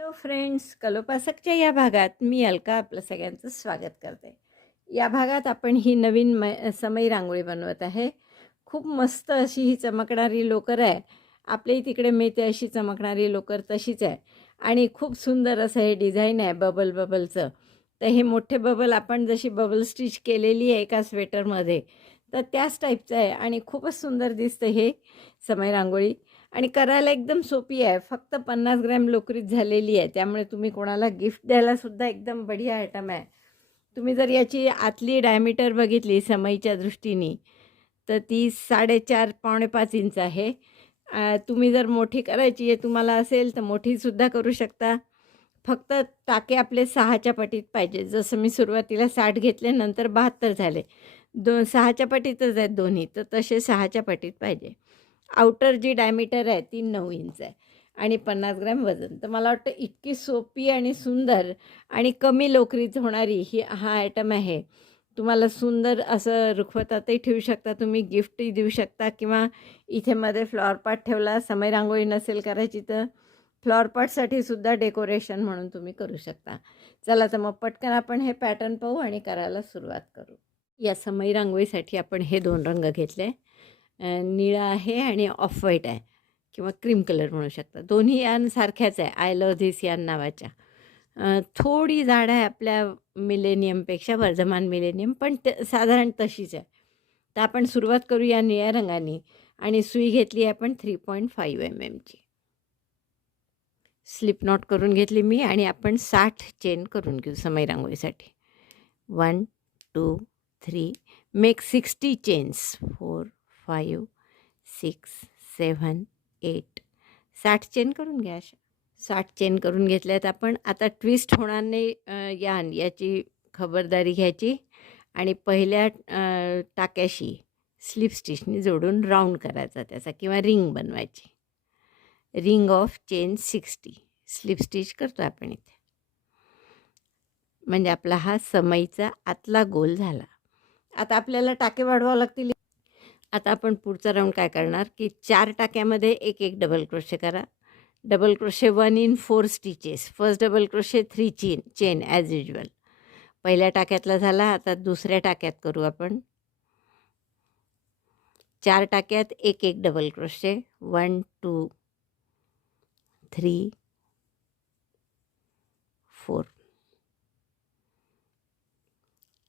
Hello friends कलोपासकच्या या भागात मी अलका आपलं सगळ्यांचं स्वागत करते. या भागात आपण ही नवीन मै समई रांगोळी बनवत आहे. खूप मस्त अशी ही चमकणारी लोकर आहे. आपल्याही तिकडे मिळते अशी चमकणारी लोकर तशीच आहे. आणि खूप सुंदर असं हे डिझाईन आहे बबल बबलचं. तर हे मोठे बबल आपण जशी बबल स्टिच केलेली आहे एका स्वेटरमध्ये तर त्याच टाईपचं आहे आणि खूपच सुंदर दिसतं हे समय रांगोळी. आणि करायला एकदम सोपी आहे. फक्त पन्नास ग्रॅम लोकरीत झालेली आहे. त्यामुळे तुम्ही कोणाला गिफ्ट द्यायलासुद्धा एकदम बढिया आयटम आहे. तुम्ही जर याची आतली डायमीटर बघितली समईच्या दृष्टीने तर ती साडेचार पावणे पाच इंच आहे. तुम्ही जर मोठी करायची आहे तुम्हाला असेल तर मोठीसुद्धा करू शकता. फक्त टाके आपले सहाच्या पटीत पाहिजे. जसं मी सुरुवातीला साठ घेतले नंतर बहात्तर झाले. दो सहाच्या पटीतच आहेत दोन्ही तर तसे सहाच्या पटीत पाहिजे. आउटर जी डायमीटर आहे ती नऊ इंच आहे आणि पन्नास ग्रॅम वजन. तर मला वाटतं इतकी सोपी आणि सुंदर आणि कमी लोकरीत होणारी ही हा आयटम आहे. तुम्हाला सुंदर असं रुखवतातही ठेवू शकता तुम्ही गिफ्टही देऊ शकता किंवा इथे मध्ये फ्लॉवरपॉट ठेवला समय रांगोळी नसेल करायची तर फ्लॉवरपॉटसाठी सुद्धा डेकोरेशन म्हणून तुम्ही करू शकता. चला तर मग पटकन आपण हे पॅटर्न पाहू आणि करायला सुरुवात करू. या समय रांगोळीसाठी आपण हे दोन रंग घेतले. निळा आहे आणि ऑफ व्हाईट आहे किंवा क्रीम कलर म्हणू शकता. दोन्ही यान सारख्याच आहे. आय लव धिस यान नावाच्या. थोडी झाड आहे आपल्या मिलेनियमपेक्षा वर्धमान मिलेनियम पण ते साधारण तशीच आहे. तर आपण सुरुवात करू या निळ्या रंगाने. आणि सुई घेतली आहे आपण थ्री पॉईंट फाईव्ह एम एमची स्लिप नॉट करून घेतली मी आणि आपण साठ चेन करून घेऊ समय रांगोळीसाठी. One two three make sixty chains four five six seven eight साठ चेन करून घ्या अशा. साठ चेन करून घेतल्यात आपण. आता ट्विस्ट होणार नाही यान. याची खबरदारी घ्यायची. आणि पहिल्या टाक्याशी स्लिप स्टिचनी जोडून राऊंड करायचा त्याचा किंवा रिंग बनवायची. Ring of chain sixty slip stitch करतो आपण इथे. म्हणजे आपला हा समईचा आतला गोल झाला. आता आपल्याला टाके वाढवावं लागतील. आता आपण पुढचा राऊंड काय करणार? की चार टाक्यामध्ये एक एक डबल क्रोशे करा. Double crochet one in four stitches first double crochet three chain chain as usual पहिल्या टाक्यातला झाला आता दुसऱ्या टाक्यात करू आपण. चार टाक्यात एक एक double crochet one two three four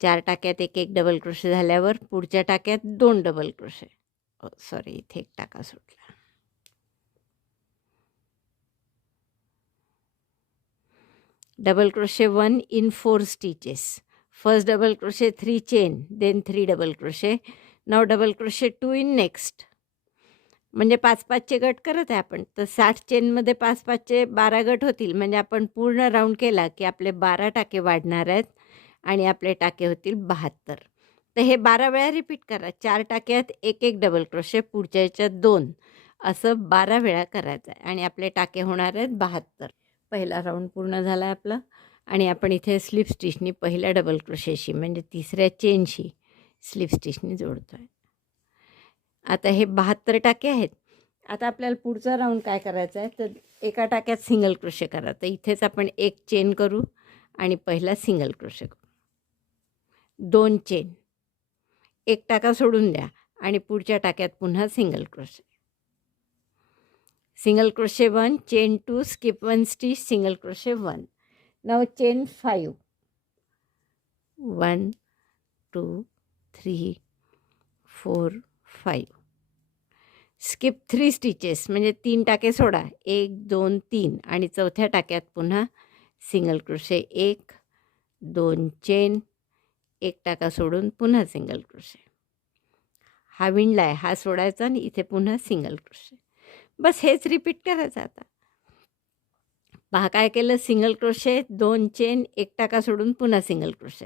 चार टाक्यात एक एक डबल क्रोशे झाल्यावर पुढच्या टाक्यात दोन डबल क्रोशे. सॉरी इथे एक टाका सुटला. Double crochet one in four stitches. First double crochet three chain then three double crochet. Now double crochet two in next. म्हणजे पाच पाचचे गट करत आहे आपण. तर साठ चेनमध्ये पाच पाचचे बारा गट होतील. म्हणजे आपण पूर्ण राऊंड केला की आपले बारा टाके वाढणार आहेत. आणि आपले टाके होतील बहात्तर. तर हे बारा वेळा रिपीट करा. चार टाक्यात एक एक डबल क्रोशे पुढच्या याच्यात दोन. असं बारा वेळा करायचं आहे आणि आपले टाके होणार आहेत बहात्तर. पहिला राऊंड पूर्ण झाला आहे आपला आणि आपण इथे स्लिप स्टिचनी पहिल्या डबल क्रोशेशी म्हणजे तिसऱ्या चेनशी स्लिप स्टिचनी जोडतो आहे आता हे बहात्तर टाके आहेत. आता आपल्याला पुढचा राऊंड काय करायचा आहे तर एका टाक्यात सिंगल क्रोशे करा. तर इथेच आपण एक चेन करू आणि पहिला सिंगल क्रोशे करू. दोन चेन एक टाका सोडून द्या आणि पुढच्या टाक्यात पुन्हा single crochet single crochet one chain two skip one stitch single crochet one now chain five one two three four five skip three stitches म्हणजे तीन टाके सोडा. एक दोन तीन. आणि चौथ्या टाक्यात पुन्हा सिंगल क्रोशे एक दोन चेन एक टाका सोडून पुन्हा सिंगल क्रोशे हा विणला आहे हा सोडायचा आणि इथे पुन्हा सिंगल क्रोशे बस हेच रिपीट करायचं आता. पहा काय केलं? सिंगल क्रोशे दोन चेन एक टाका सोडून पुन्हा सिंगल क्रोशे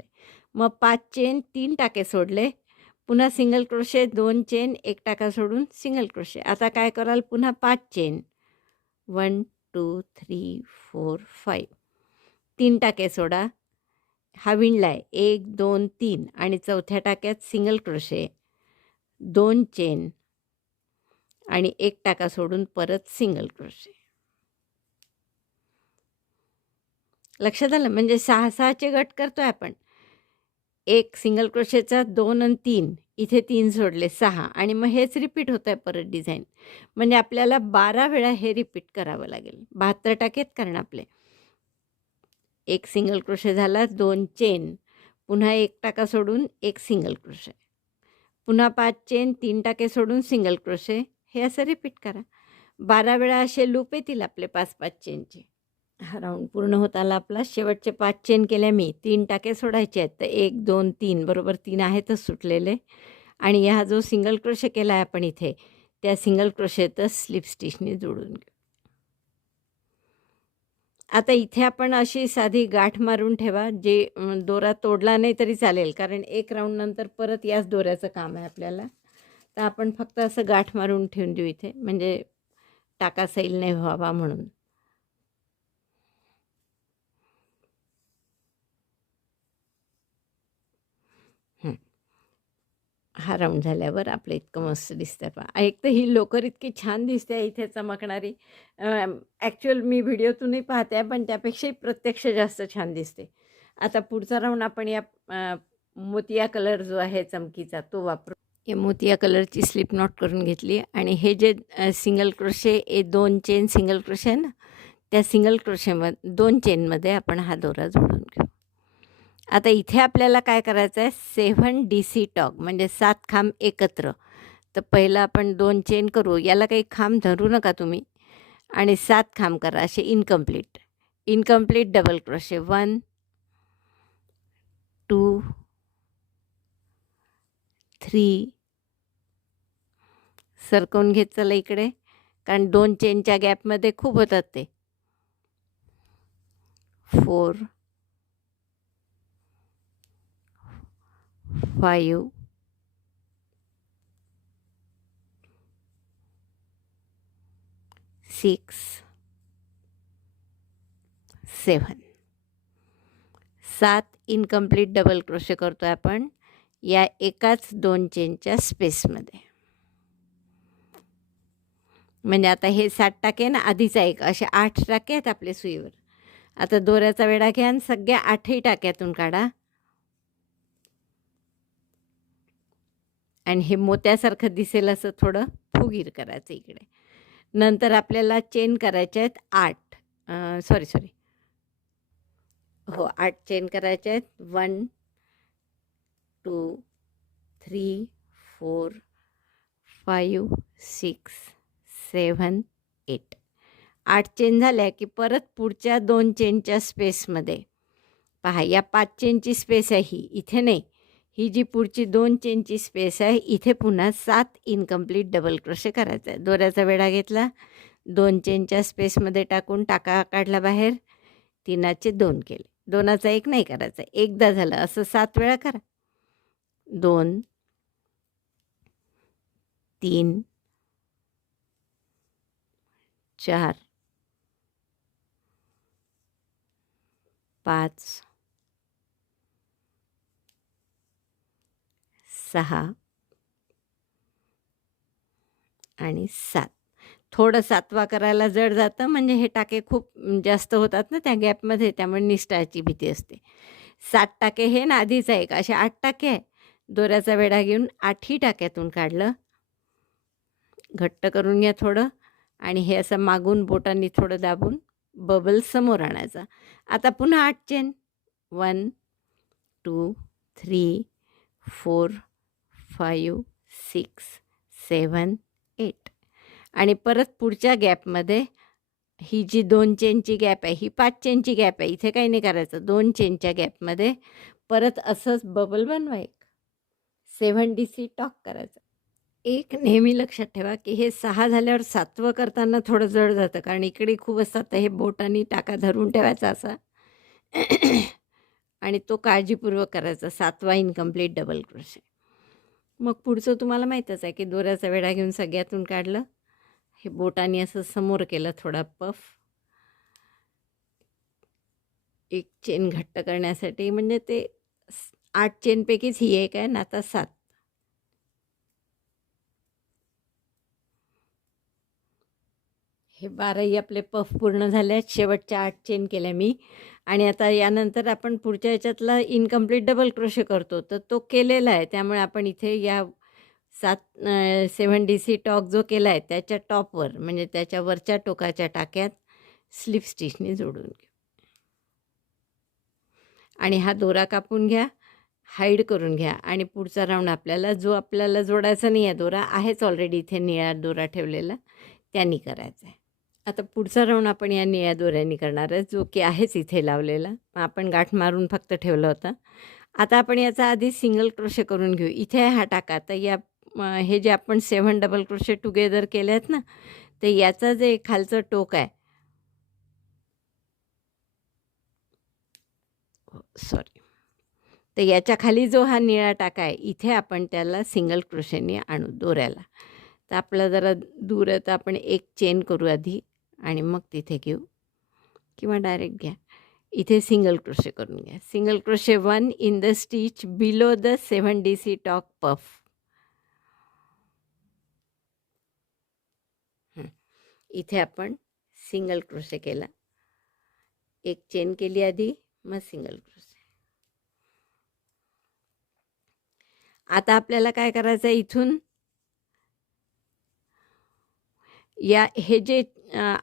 मग पाच चेन तीन टाके सोडले. पुन्हा सिंगल क्रोशे दोन चेन एक टाका सोडून सिंगल क्रोशे आता काय कराल? पुन्हा पाच chain one two three four five तीन टाके सोडा. हा विणला आहे एक दोन तीन आणि चौथ्या टाक्यात सिंगल क्रोशे दोन चेन आणि एक टाका सोडून परत सिंगल क्रोशे लक्षात आलं? म्हणजे सहा सहाचे गट करतो आहे आपण. एक सिंगल क्रोशेचा दोन आणि तीन. इथे तीन सोडले सहा. आणि मग हेच रिपीट होत आहे परत डिझाईन म्हणजे आपल्याला बारा वेळा हे रिपीट करावं लागेल. बहात्तर टाकेत कारण आपले. एक सिंगल क्रोशे झाला दोन चेन. पुन्हा एक टाका सोडून एक सिंगल क्रोशे. पुन्हा पाच चेन तीन टाके सोडून सिंगल क्रोशे. हे असं रिपीट करा. बारा वेळा असे लूप येतील आपले पाच पाच चेनचे. हा राऊंड पूर्ण होत आला आपला. शेवटचे पाच चेन केल्या मी. तीन टाके सोडायचे आहेत. तर एक दोन तीन. बरोबर तीन आहेतच सुटलेले. आणि हा जो सिंगल क्रोशे केला आहे आपण इथे त्या सिंगल क्रोशेतच स्लिप स्टिचने जोडून घेऊ. आता इथे आपण अशी साधी गाठ मारून ठेवा जे दोरा तोडला नाही तरी चालेल कारण एक राऊंड नंतर परत याच दोऱ्याचं काम आहे आपल्याला. तर आपण फक्त असं गाठ मारून ठेवून देऊ इथे म्हणजे टाका सैल नाही व्हावा म्हणून. हा राऊंड झाल्यावर आपलं इतकं मस्त दिसतं पहा. एक तर ही लोकर इतकी छान दिसते इथे चमकणारी. ॲक्च्युअल मी व्हिडिओतूनही पाहते पण त्यापेक्षाही प्रत्यक्ष जास्त छान दिसते. आता पुढचा राऊंड आपण या मोतिया कलर जो आहे चमकीचा तो वापरू. या मोतिया कलरची स्लिप नॉट करून घेतली आणि हे जे सिंगल क्रोशे ए दोन चेन सिंगल क्रोशे आहे ना त्या सिंगल क्रोशेमध्ये दोन चेनमध्ये आपण हा दोरा जोडून घेऊ. आता इथे आपल्याला काय करायचं आहे? सेव्हन डी सी टॉक म्हणजे सात खांब एकत्र. तर पहिलं आपण दोन चेन करू. याला काही खांब धरू नका तुम्ही. आणि सात खांब करा असे incomplete incomplete double crochet one two three सरकवून घेत चला इकडे. कारण दोन चेनच्या गॅपमध्ये खूप होतात ते. Four five. सिक्स. सेवन सात इनकम्प्लीट डबल क्रोशे करतो आहे आपण या एकाच दोन चेनच्या स्पेसमध्ये. म्हणजे आता हे सात टाके ना आधीचा एक असे आठ टाके आहेत आपले सुईवर. आता दोऱ्याचा वेळा घ्या आणि सगळ्या आठही टाक्यातून काढा. आणि हे मोत्यासारखं दिसेल असं थोडं फुगीर करायचं इकडे. नंतर आपल्याला चेन करायचे आहेत आठ. सॉरी सॉरी हो आठ चेन करायचे आहेत. One two three four five six seven eight आठ चेन झाल्या की परत पुढच्या दोन चेनच्या स्पेसमध्ये पहा या पाच चेनची स्पेस आहे ही. इथे नाही. ही जी पुढची दोन चेनची स्पेस आहे इथे पुन्हा सात इनकम्प्लीट डबल क्रोशे करायचा आहे दोऱ्याचा वेढा घेतला दोन चेनच्या स्पेसमध्ये टाकून टाका काढला बाहेर तिनाचे दोन केले. दोनाचा एक नाही करायचा एकदा झालं असं सात वेळा करा. दोन तीन चार पाच सहा. आणि सात. थोडं सातवा करायला जड जातं म्हणजे हे टाके खूप जास्त होतात ना त्या गॅपमध्ये त्यामुळे निष्ठाची भीती असते. सात टाके हे ना आधीच आहे असे आठ टाके आहे. दोऱ्याचा वेढा घेऊन आठही टाक्यातून काढलं. घट्ट करून घ्या थोडं. आणि हे असं मागून बोटांनी थोडं दाबून बबल समोर आणायचा. आता पुन्हा आठ chain one two three four five six seven eight आणि परत पुढच्या गॅपमध्ये ही जी दोन चेनची गॅप आहे ही पाच चेनची गॅप आहे इथे काही नाही करायचं. दोन चेनच्या गॅपमध्ये परत असंच बबल बनवा एक. सेवन डी सी टॉक करायचं. एक नेहमी लक्षात ठेवा की हे सहा झाल्यावर सातवं करताना थोडं जड जातं कारण इकडे खूप असतात तर हे बोटांनी टाका धरून ठेवायचा असा. आणि तो काळजीपूर्वक करायचा. सातवा इनकम्प्लीट डबल क्रोशे मग पुढचं तुम्हाला माहीतच आहे की दोऱ्याचा वेढा घेऊन सगळ्यातून काढलं. हे बोटाने असं समोर केलं थोडा पफ. एक चेन घट्ट करण्यासाठी म्हणजे ते आठ चेनपैकीच ही एक आहे ना आता सात. हे बाराही आपले पफ पूर्ण झाले आहेत. शेवटच्या आठ चेन केल्या मी. आणि आता यानंतर आपण पुढच्या याच्यातला इनकम्प्लीट डबल क्रोशे करतो. तर तो केलेला आहे. त्यामुळे आपण इथे या सात सेवन डी सी टॉक जो केला आहे त्याच्या टॉपवर म्हणजे त्याच्या वरच्या टोकाच्या टाक्यात स्लिप स्टिचने जोडून घेऊ. आणि हा दोरा कापून घ्या हाईड करून घ्या आणि पुढचा राऊंड आपल्याला जो आपल्याला जोडायचा नाही आहे दोरा आहेच ऑलरेडी इथे निळा दोरा ठेवलेला त्यांनी करायचा आहे. आता पुढचा राऊंड आपण या निळ्या दोऱ्यांनी करणार आहे जो की आहेच इथे लावलेला. मग आपण गाठ मारून फक्त ठेवला होता. आता आपण याचा आधी सिंगल क्रोशे करून घेऊ. इथे आहे हा टाका. तर या हे जे आपण सेव्हन डबल क्रोशे टुगेदर केले आहेत ना तर याचा जे खालचं टोक आहे. हो, सॉरी तर याच्या खाली जो हा निळा टाका आहे इथे आपण त्याला सिंगल क्रोशेने आणू दोऱ्याला. तर आपला जरा दूर आहे तर आपण एक चेन करू आधी. आणि मग तिथे घेऊ किंवा डायरेक्ट घ्या. इथे सिंगल क्रोशे करून घ्या. Single crochet one in the stitch below the seven D C talk puff इथे आपण सिंगल क्रोशे केला. एक चेन केली आधी मग सिंगल क्रोशे आता आपल्याला काय करायचं आहे इथून या हे जे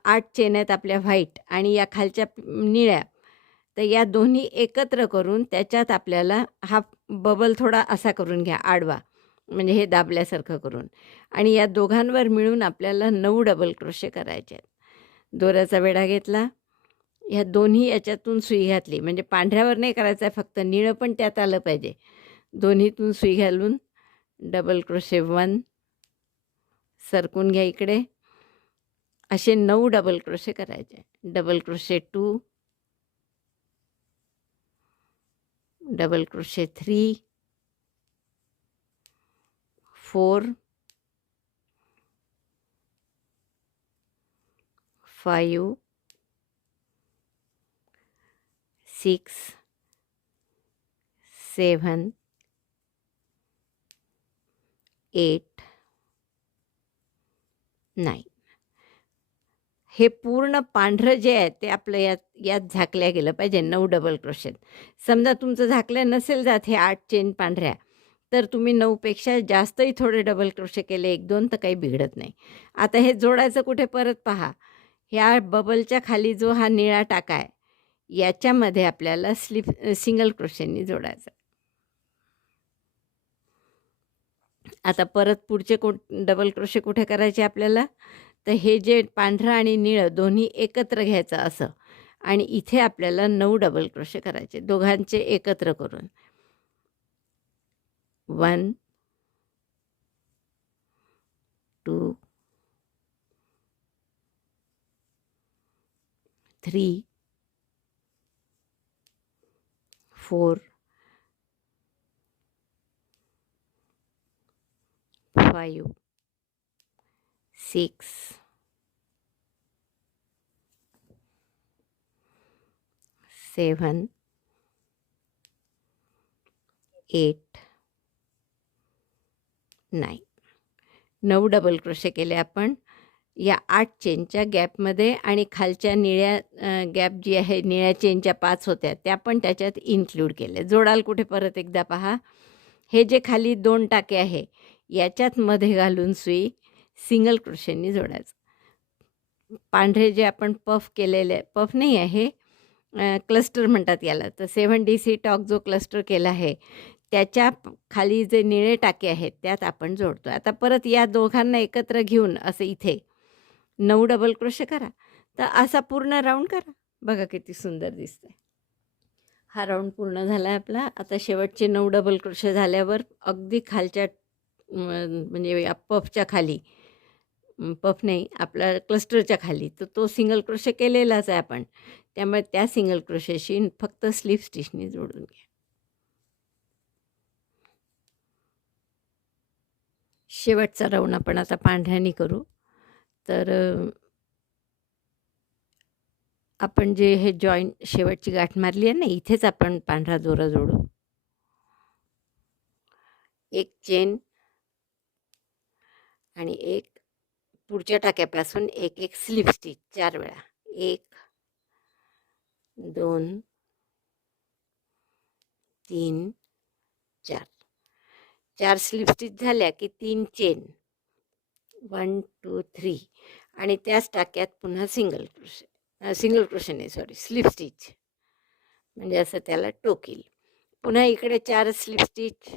आठ चेन आहेत आपल्या व्हाईट आणि या खालच्या निळ्या तर या दोन्ही एकत्र करून त्याच्यात आपल्याला हा बबल थोडा असा करून घ्या आडवा म्हणजे हे दाबल्यासारखं करून. आणि या दोघांवर मिळून आपल्याला नऊ डबल क्रोशे करायचे आहेत. दोऱ्याचा वेढा घेतला. ह्या दोन्ही याच्यातून सुई घातली. म्हणजे पांढऱ्यावर नाही करायचं आहे फक्त निळं पण त्यात आलं पाहिजे. दोन्हीतून सुई घालून डबल क्रोशे वन सरकून घ्या इकडे. असे नऊ डबल क्रोशे करायचे. Double crochet two double crochet three four five six seven eight nine हे पूर्ण पांढरं जे आहे ते आपलं यात यात झाकल्या गेलं पाहिजे नऊ डबल क्रोशेत समजा तुमचं झाकल्या नसेल जात हे आठ चेन पांढऱ्या तर तुम्ही नऊपेक्षा जास्तही थोडे डबल क्रोशे केले एक दोन तर काही बिघडत नाही. आता हे जोडायचं कुठे परत पहा. ह्या बबलच्या खाली जो हा निळा टाका आहे याच्यामध्ये आपल्याला स्लिप सिंगल क्रोशेंनी जोडायचं. आता परत पुढचे को डबल क्रोशे कुठे करायचे आपल्याला? तर हे जे पांढरं आणि निळं दोन्ही एकत्र घ्यायचं असं. आणि इथे आपल्याला नऊ डबल क्रोशे करायचे. दोघांचे एकत्र करून. One two three four five six seven eight nine नऊ डबल क्रोशे केले आपण. या आठ चेनच्या गॅपमध्ये आणि खालच्या निळ्या गॅप जी आहे निळ्या चेनच्या पाच होत्या त्या पण त्याच्यात इन्क्लूड केल्या जोडाल कुठे परत एकदा पहा. हे जे खाली दोन टाके आहे याच्यात मध्ये घालून सुई सिंगल क्रोशेंनी जोडायचं. पांढरे जे आपण पफ केलेले पफ नाही आहे क्लस्टर म्हणतात याला. तर सेवन डी सी टॉक जो क्लस्टर केला आहे त्याच्याखाली जे निळे टाके आहेत त्यात आपण जोडतो आता परत या दोघांना एकत्र घेऊन असं इथे नऊ डबल क्रोश करा. तर असा पूर्ण राऊंड करा. बघा किती सुंदर दिसतंय. हा राऊंड पूर्ण झाला आहे आपला. आता शेवटचे नऊ डबल क्रोशे झाल्यावर अगदी खालच्या म्हणजे या पफच्या खाली पफ नाही आपला क्लस्टरच्या खाली. तर तो सिंगल क्रोशे केलेलाच आहे आपण. त्यामुळे त्या सिंगल क्रोशेशी फक्त स्लीप स्टिचनी जोडून घ्या. शेवटचा राऊंड आपण आता पांढऱ्यानी करू. तर आपण जे हे जॉईंट शेवटची गाठ मारली आहे ना इथेच आपण पांढरा जोरा जोडू. एक चेन आणि एक पुढच्या टाक्यापासून एक एक स्लिप स्टिच चार वेळा. एक दोन तीन चार. चार स्लिप स्टिच झाल्या की तीन चेन. One two three. आणि त्याच टाक्यात पुन्हा सिंगल क्रोशे सिंगल क्रोशे नाही सॉरी स्लिप स्टिच. म्हणजे असं त्याला टोकील. पुन्हा इकडे चार slip stitch.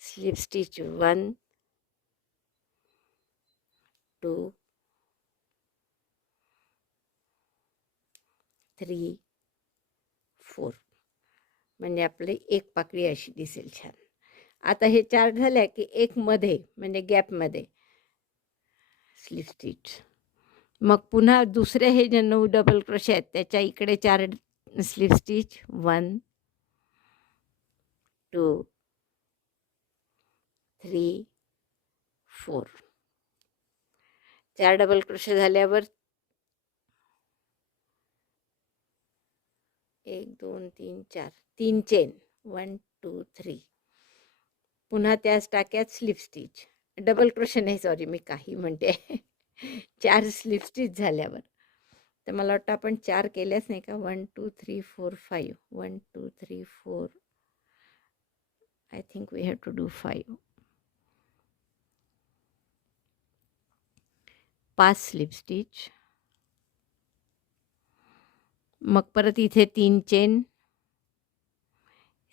Slip stitch one two three four म्हणजे आपली एक पाकळी अशी दिसेल छान. आता हे चार झाल्या की एक मध्ये म्हणजे गॅपमध्ये स्लिप स्टिच मग पुन्हा दुसरे हे जे नऊ डबल क्रोशे आहेत त्याच्या इकडे चार slip stitch one two three four चार डबल क्रोशे झाल्यावर एक दोन तीन चार तीन चेन वन टू थ्री पुन्हा त्याच टाक्यात स्लिप स्टिच डबल क्रोशे नाही सॉरी मी काही म्हणते. चार स्लिप स्टिच झाल्यावर. तर मला वाटतं आपण चार केल्याच नाही का? One two three four five one two three four I think we have to do five पाच स्लिप स्टिच. मग परत इथे तीन चेन.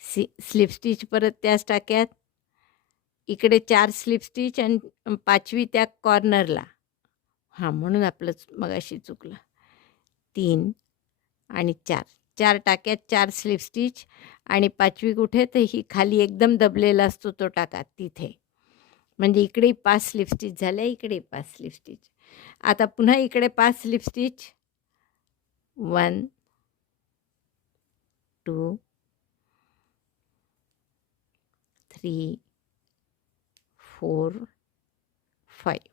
सी स्लिप स्टिच परत त्याच टाक्यात. इकडे चार स्लिप स्टिच आणि पाचवी त्या कॉर्नरला. हां म्हणून आपलं मगाशी चुकलं. तीन आणि चार. चार टाक्यात चार स्लिप स्टिच आणि पाचवी कुठे? तर ही खाली एकदम दबलेला असतो तो टाका तिथे. म्हणजे इकडे पाच स्लिप स्टिच झाल्या इकडे पाच स्लिप स्टिच. आता पुन्हा इकडे पाच slip stitch one two three four five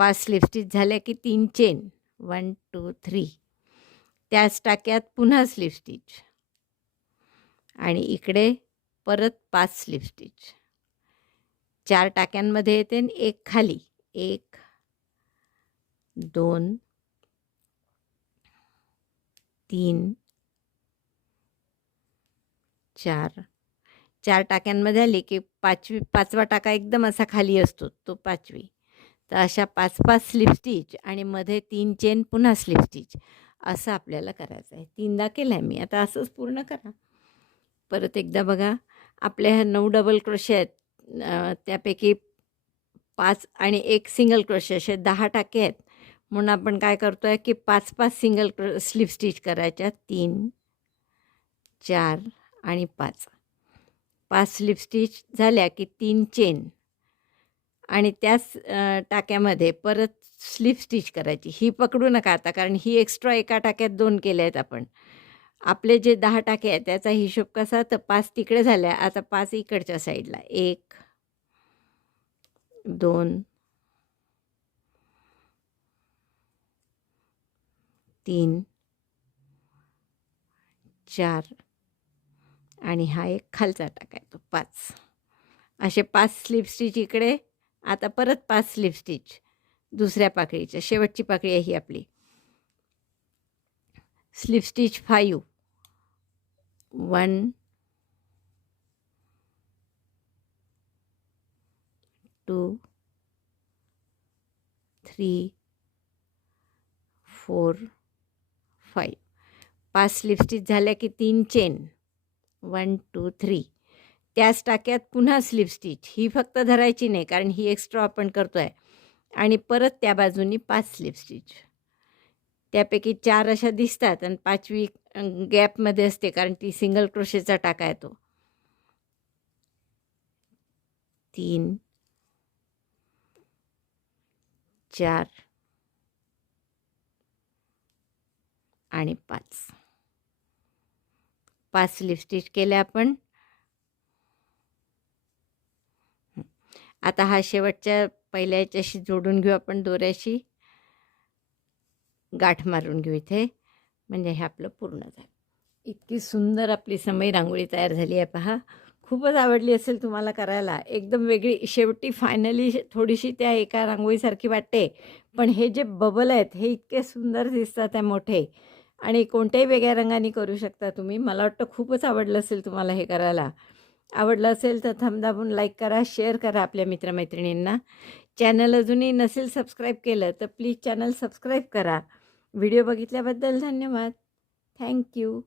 पाच स्लिप स्टिच झाल्या की तीन चेन वन टू थ्री त्याच टाक्यात पुन्हा स्लिप स्टिच आणि इकडे परत पाच स्लिप स्टिच चार टाक्यांमध्ये येते आणि एक खाली. एक दोन तीन चार. चार टाक्यांमध्ये आली की पाचवी पाचवा टाका एकदम असा खाली असतो तो पाचवी. तर अशा पाच पाच स्लिप स्टिच आणि मध्ये तीन चेन पुन्हा स्लिप स्टिच असं आपल्याला करायचं आहे. तीनदा केलं आहे मी. आता असंच पूर्ण करा. परत एकदा बघा. आपल्या ह्या नऊ डबल क्रोशे आहेत. त्यापैकी पाच आणि एक सिंगल क्रोशे असे दहा टाके आहेत. म्हणून आपण काय करतो आहे की पाच पाच सिंगल क्रो स्लिप स्टिच करायच्या. तीन चार आणि पाच. पाच स्लिप स्टिच झाल्या की तीन चेन आणि त्याच टाक्यामध्ये परत स्लिप स्टिच करायची. ही पकडू नका आता कारण ही एक्स्ट्रा एका टाक्यात दोन केल्या आहेत आपण. आपले जे दहा टाके आहेत त्याचा हिशोब कसा? तर पाच तिकडे झाल्या. आता पाच इकडच्या साईडला एक दोन तीन चार आणि हा एक खालचा टाकायचो आहे तो पाच. असे पाच स्लिप स्टिच इकडे आता परत पाच स्लिप स्टिच दुसऱ्या पाकळीच्या शेवटची पाकळी आहे ही आपली. Slip stitch five. One two three four five. पाच स्लिपस्टिच झाल्या की तीन चेन वन टू थ्री त्याच टाक्यात पुन्हा स्लिप स्टिच ही फक्त धरायची नाही कारण ही एक्स्ट्रा आपण करतो आहे आणि परत त्या बाजूनी पाच स्लिप स्टिच त्यापैकी चार अशा दिसतात आणि पाचवी गॅपमध्ये असते कारण ती सिंगल क्रोशेचा टाका येतो. तीन चार आणि पाच. पाच स्लिप स्टिच केल्या आपण. आता हा शेवटच्या पहिल्या याच्याशी जोडून घेऊ आपण दोऱ्याशी. गाठ मारून घेऊ इथे. म्हणजे हे आपलं पूर्ण झालं. इतकी सुंदर आपली समय रांगोळी तयार झाली आहे पहा. खूपच आवडली असेल तुम्हाला करायला. एकदम वेगळी शेवटी फायनली थोडीशी त्या एका रांगोळीसारखी वाटते. पण हे जे बबल आहेत हे इतके सुंदर दिसतात आहे मोठे. आणि कोणत्याही वेगळ्या रंगाने करू शकता तुम्ही. मला वाटतं खूपच आवडलं असेल तुम्हाला हे करायला. आवडलं असेल तर थमदाबून लाईक करा शेअर करा आपल्या मित्रमैत्रिणींना. चॅनल अजूनही नसेल सबस्क्राईब केलं तर प्लीज चॅनल सबस्क्राईब करा. व्हिडिओ बघितल्याबद्दल धन्यवाद. Thank you